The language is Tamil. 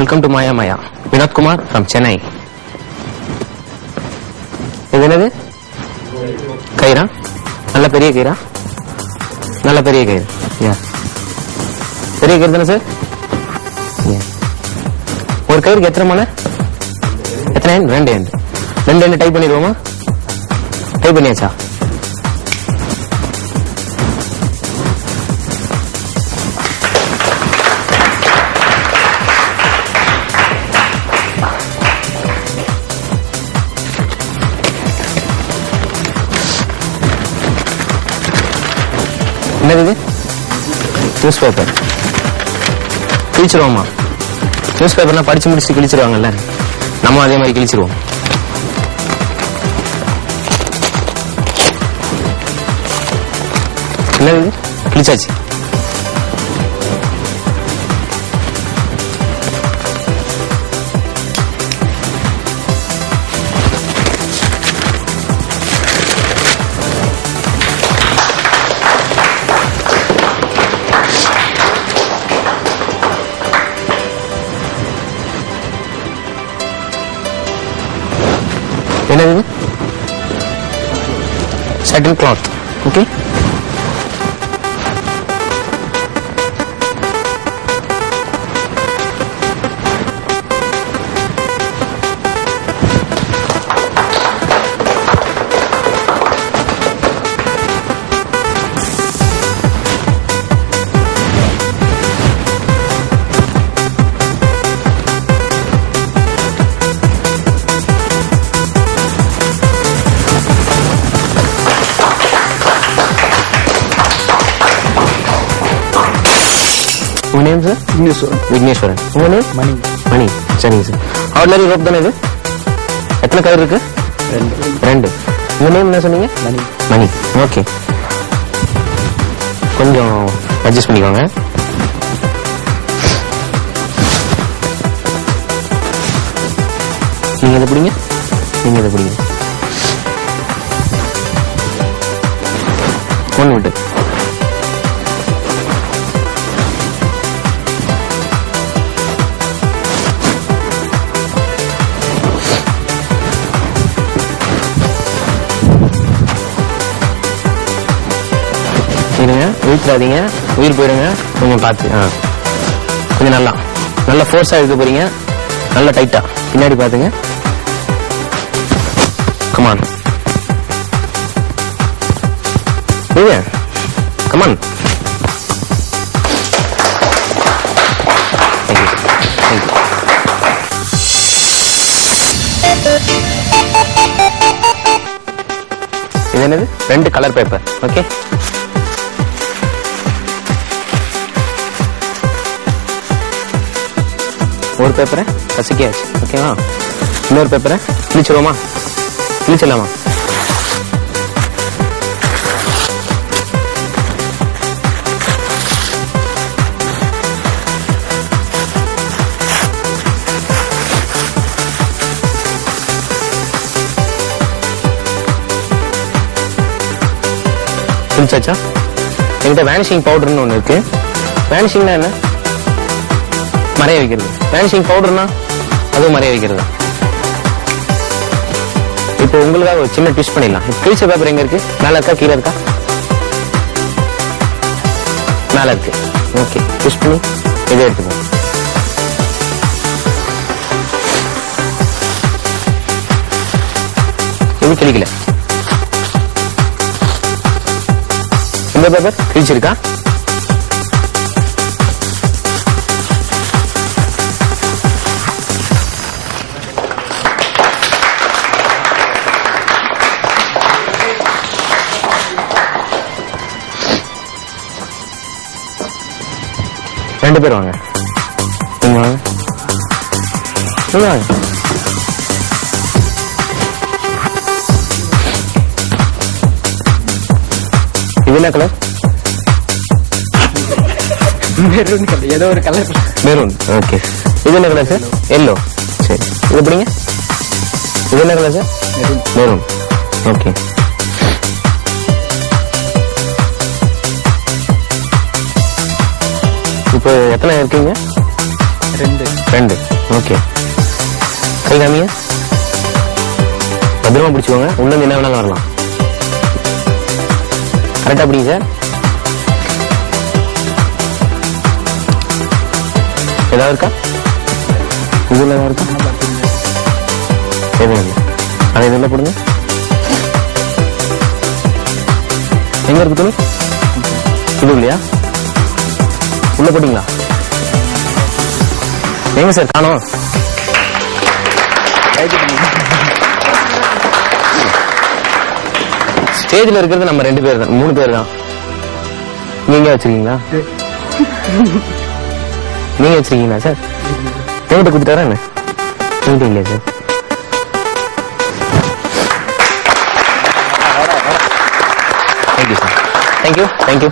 Welcome to Maya Maya. Vinoth Kumar from Chennai. இது என்னது? கயிறா? நல்ல பெரிய கயிறா? நல்ல பெரிய கயிறு. பெரிய கயிறு தானே சார்? ஒரு கயிறுக்கு எத்தனை மலை? எத்தனை ஹேண்ட்? 2 ஹேண்ட். 2 ஹேண்ட் டைப் பண்ணிடுவோமா? டைப் பண்ணியாச்சா? என்னது? News paper. கிழிச்சிருவோமா? நியூஸ் பேப்பர்னா படிச்சு முடிச்சு கிழிச்சிருவாங்கல்ல, நம்ம அதே மாதிரி கிழிச்சிருவோம். என்னது? கிழிச்சாச்சு. என்னது? satin cloth. Okay. Your name, sir? Vigneshwaran. Your name? Mani. சரிங்க சார். ஆர்டினரி ரோப் தானே இது? எத்தனை கயிறு இருக்கு? 2. உங்க நேம் என்ன சொன்னீங்க? மணி. ஓகே. கொஞ்சம் அட்ஜஸ்ட் பண்ணிக்கோங்க. நீங்க இதை பிடிங்க. ஒன்று விட்டு. இருங்க, இழுத்துறாதீங்க, உயிர் போயிடுங்க. கொஞ்சம் பார்த்து, கொஞ்சம் நல்லா ஃபோர்ஸா இழுக்க போறீங்க. நல்லா டைட்டா பின்னாடி பாத்துங்க. Come on, come on. இது என்னது? 2 கலர் பேப்பர். ஓகே. ஒரு பேப்பரை கசக்கியாச்சு. ஓகேவா? இன்னொரு பேப்பரை கிழிச்சிடலாமா? கிழிச்சாச்சா? என்கிட்ட வேனிஷிங் பவுடர்னு ஒன்று இருக்கு. வேனிஷிங்னா என்ன? மறைய வைக்கிறது. வேனிஷிங் பவுடர்னா அதுவும் மறைய வைக்கிறது. இப்போ உங்களுக்காக ஒரு சின்ன ட்விஸ்ட் பண்ணிடலாம். கிழிச்ச பேப்பர் எங்க இருக்கு? மேல இருக்கா, கீழே இருக்கா? மேல இருக்கு. ஓகே, ட்விஸ்ட் பண்ணி இதை எடுத்துக்கோங்க. இது கிழிக்கல. இந்த பேப்பர் கிழிச்சிருக்கா? ரெண்டு பேர் வாங்க. இது என்ன கலர்? Maroon colour. ஏதோ ஒரு கலர். மெரூன். ஓகே. இது என்ன கலர் சார்? எல்லோ. சரி, இது எப்படிங்க? இது என்ன கலர் சார்? மெரூன். ஓகே. இப்போ எத்தனை இருக்கீங்க? 2. ஓகே, கை காமிங்க. பத்திரமா பிடிச்சுக்கோங்க. உள்ள இருந்து என்ன வேணாலும் வரலாம். கரெக்டா பிடிங்க சார். ஏதாவது இருக்கா? இதுல ஏதாவது இருக்கா? எதுவும் இல்லை. அதை இதெல்லாம் போடுங்க. எங்க இருக்கு துணி? இது இல்லையா? உள்ள போட்டீங்களா? எங்க சார் காணோம்? ஸ்டேஜ்ல இருக்கிறது நம்ம 2 பேர் தான், 3 பேர் தான். நீங்க வச்சிருக்கீங்களா? நீங்க வச்சிருக்கீங்களா சார்? என்கிட்ட கொடுத்துட்டாரா என்ன? என்கிட்ட இல்லையா சார்? Thank you sir. தேங்க்யூ.